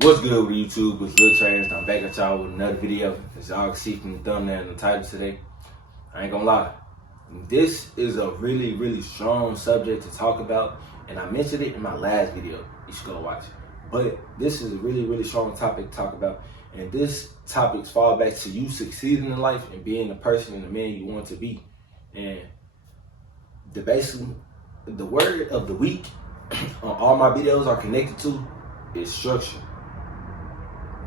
What's good with YouTube? It's Lil Trains. I'm back at y'all with another video. As y'all can see from the thumbnail and the title today, I ain't gonna lie. This is a really strong subject to talk about, and I mentioned it in my last video. You should go watch it. But this is a really strong topic to talk about, and this topic falls back to you succeeding in life and being the person and the man you want to be. And the word of the week on all my videos are connected to is structure.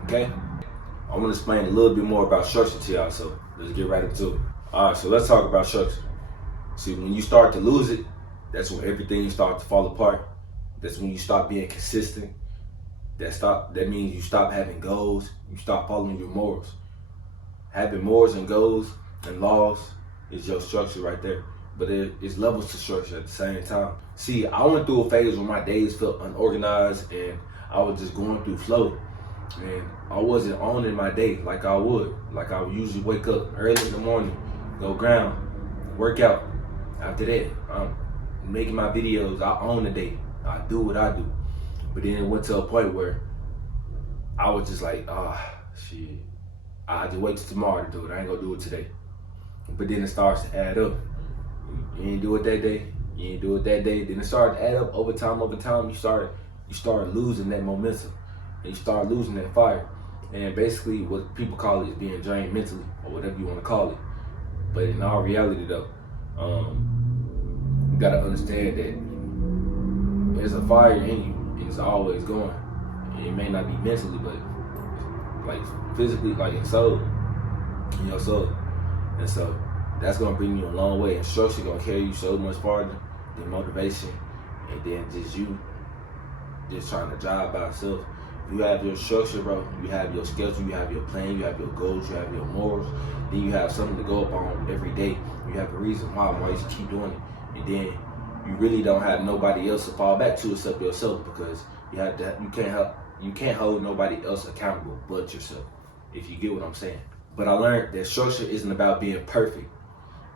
Okay? I'm gonna explain a little bit more about structure to y'all, so let's get right into it. Alright, so let's talk about structure. See, when you start to lose it, that's when everything starts to fall apart. That's when you stop being consistent. That means you stop having goals, you stop following your morals. Having morals and goals and laws is your structure right there. But it's levels to structure at the same time. See, I went through a phase where my days felt unorganized and I was just going through flow. And I wasn't owning my day like I would. Like I would usually wake up early in the morning, go ground, work out. After that, I'm making my videos. I own the day. I do what I do. But then it went to a point where I was just like, shit. I just wait till tomorrow to do it. I ain't gonna do it today. But then it starts to add up. You ain't do it that day. You ain't do it that day. Then it started to add up over time. You start losing that momentum. And you start losing that fire. And basically what people call it is being drained mentally, or whatever you want to call it. But in all reality though, you gotta understand that there's a fire in you and it's always going. And it may not be mentally, but like physically, like in your soul. And so that's gonna bring you a long way. And structure gonna carry you so much farther than motivation and then just you just trying to drive by yourself. You have your structure, bro. You have your schedule, you have your plan, you have your goals, you have your morals. Then you have something to go up on every day. You have a reason why you should keep doing it. And then you really don't have nobody else to fall back to except yourself, because you can't hold nobody else accountable but yourself, if you get what I'm saying. But I learned that structure isn't about being perfect.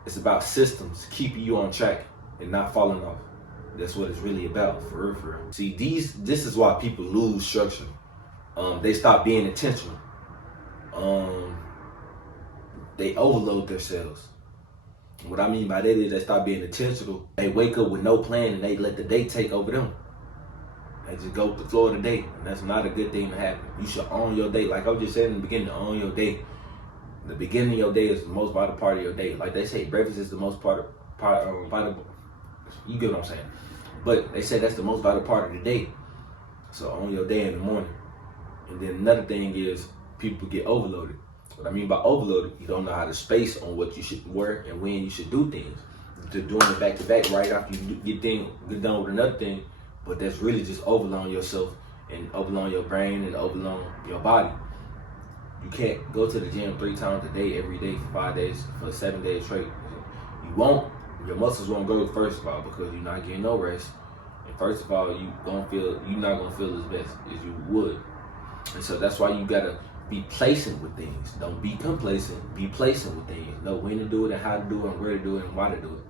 It's about systems keeping you on track and not falling off. That's what it's really about, for real. See, this is why people lose structure. They stop being intentional. They overload themselves. What I mean by that is they stop being intentional. They wake up with no plan and they let the day take over them. They just go with the flow of the day, and that's not a good thing to happen. You should own your day. Like I was just saying in the beginning, own your day. The beginning of your day is the most vital part of your day. Like they say, breakfast is the most vital. You get what I'm saying? But they say that's the most vital part of the day. So own your day in the morning. And then another thing is people get overloaded. What I mean by overloaded, you don't know how to space on what you should where and when you should do things. You're doing it back to back right after you get done with another thing, but that's really just overloading yourself and overloading your brain and overloading your body. You can't go to the gym 3 times a day every day for 5 days, for 7 days straight. You won't. Your muscles won't grow, first of all, because you're not getting no rest. And first of all, you're not gonna feel as best as you would. And so that's why you gotta be placent with things. Don't be complacent. Be placent with things. Know when to do it and how to do it and where to do it and why to do it.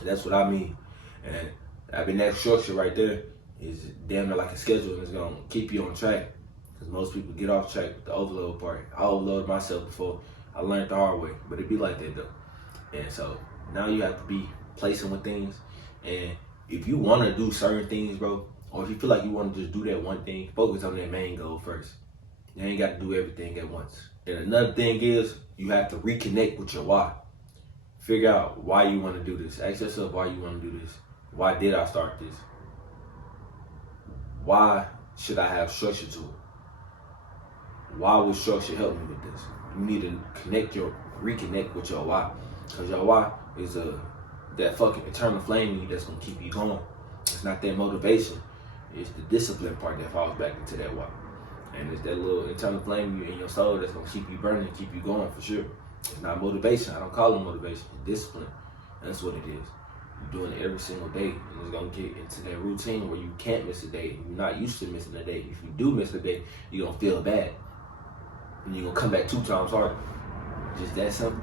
And that's what I mean. And I mean that structure right there is damn near like a schedule, and it's gonna keep you on track. Because most people get off track with the overload part. I overloaded myself before. I learned the hard way, but it be like that though. And so now you have to be placing with things. And if you want to do certain things, bro, or if you feel like you want to just do that one thing, focus on that main goal first. You ain't got to do everything at once. And another thing is you have to reconnect with your why. Figure out why you want to do this. Ask yourself why you want to do this. Why did I start this? Why should I have structure to it? Why would structure help me with this? You need to reconnect with your why. Because your why is that fucking eternal flame in you that's going to keep you going. It's not that motivation. It's the discipline part that falls back into that why. And it's that little internal flame in your soul that's going to keep you burning, keep you going for sure. It's not motivation. I don't call it motivation. It's discipline. That's what it is. You're doing it every single day. And it's going to get into that routine where you can't miss a day. You're not used to missing a day. If you do miss a day, you're going to feel bad. And you're going to come back 2 times harder. Just that simple.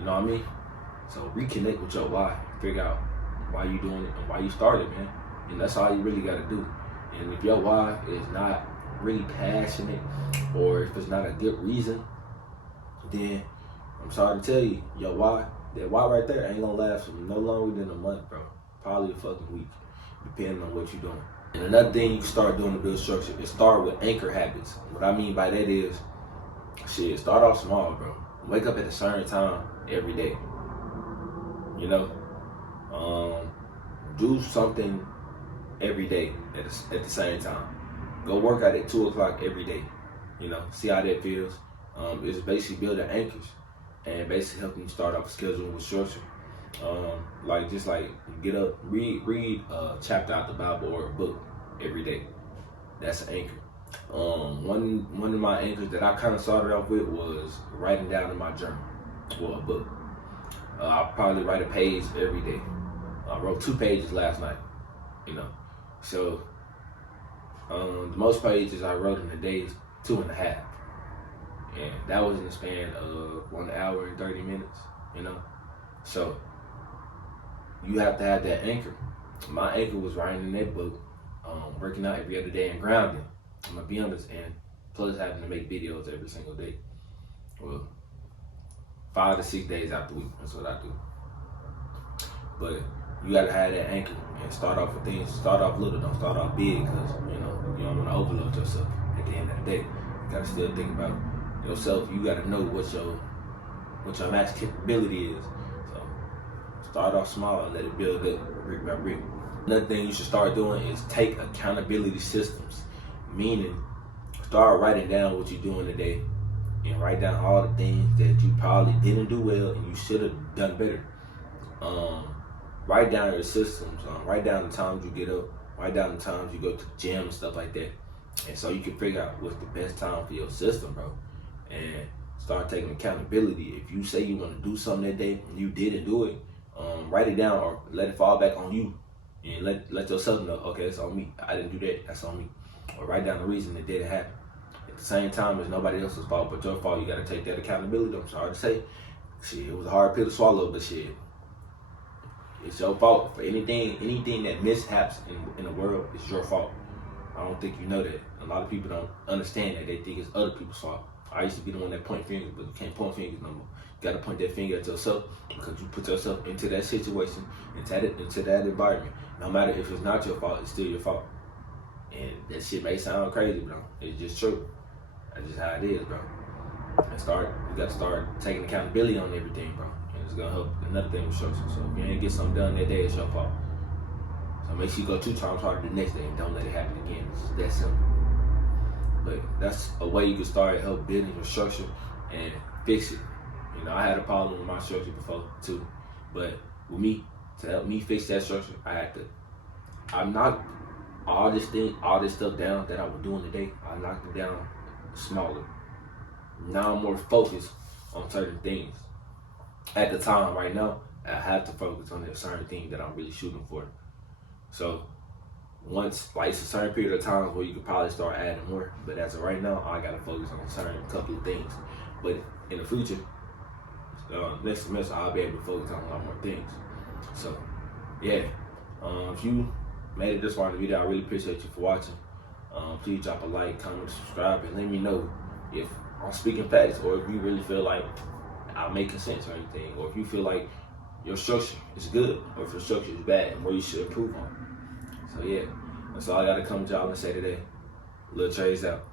You know what I mean? So reconnect with your why. Figure out why you doing it and why you started, man. And that's all you really got to do. And if your why is not really passionate, or if it's not a good reason, then I'm sorry to tell you, your why, that why right there ain't gonna last for no longer than a month, bro. Probably a fucking week, depending on what you're doing. And another thing you can start doing to build structure is start with anchor habits. What I mean by that is, shit, start off small, bro. Wake up at a certain time every day. You know, do something every day at the same time. Go work out at 2 o'clock every day. You know, see how that feels. It's basically building anchors and basically helping you start off a schedule with structure. Like get up, read a chapter out the Bible or a book every day. That's an anchor. One of my anchors that I kind of started off with was writing down in my journal or a book. I'll probably write a page every day. I wrote 2 pages last night, you know. So the most pages I wrote in a day is 2.5. And that was in the span of 1 hour and 30 minutes, you know. So you have to have that anchor. My anchor was writing in that book, working out every other day and grounding. I'm gonna be honest, and plus having to make videos every single day. Well, 5 to 6 days out the week. That's what I do. But you gotta have that anchor and start off with things. Start off little, don't start off big, because you don't want to overload yourself. At the end of the day, you gotta still think about yourself. You gotta know what your max capability is. So start off small and let it build up brick by brick. Another thing you should start doing is take accountability systems, meaning start writing down what you're doing today and write down all the things that you probably didn't do well and you should have done better. Write down your systems. Write down the times you get up. Write down the times you go to the gym and stuff like that. And so you can figure out what's the best time for your system, bro. And start taking accountability. If you say you want to do something that day and you didn't do it, write it down or let it fall back on you. And let yourself know, okay, it's on me. I didn't do that. That's on me. Or write down the reason it didn't happen. At the same time, it's nobody else's fault but your fault. You got to take that accountability. I'm sorry to say. Shit, it was a hard pill to swallow, but shit, it's your fault. For anything that mishaps in the world, it's your fault. I don't think you know that. A lot of people don't understand that. They think it's other people's fault. I used to be the one that point fingers, but you can't point fingers no more. You got to point that finger at yourself because you put yourself into that situation, into that environment. No matter if it's not your fault, it's still your fault. And that shit may sound crazy, bro. It's just true. That's just how it is, bro. You got to start taking accountability on everything, bro. And it's going to help. Another thing with structure. So if you ain't get something done that day, it's your fault. So make sure you go 2 times harder the next day and don't let it happen again. It's just that simple. But that's a way you can start help building your structure and fix it. You know, I had a problem with my structure before too. But with me, to help me fix that structure, I knocked all this stuff down that I was doing today. I knocked it down smaller. Now I'm more focused on certain things. At the time, right now, I have to focus on a certain thing that I'm really shooting for. So once, like, it's a certain period of time where you could probably start adding more, but as of right now, I gotta focus on a certain couple of things. But in the future, next semester, I'll be able to focus on a lot more things. So yeah, if you made it this far in the video, I really appreciate you for watching. Please drop a like, comment, subscribe, and let me know if I'm speaking facts, or if you really feel like I'm making sense or anything, or if you feel like your structure is good, or if your structure is bad, and where you should improve on. So yeah, that's all I gotta come to y'all and say today. Lil Trey's out.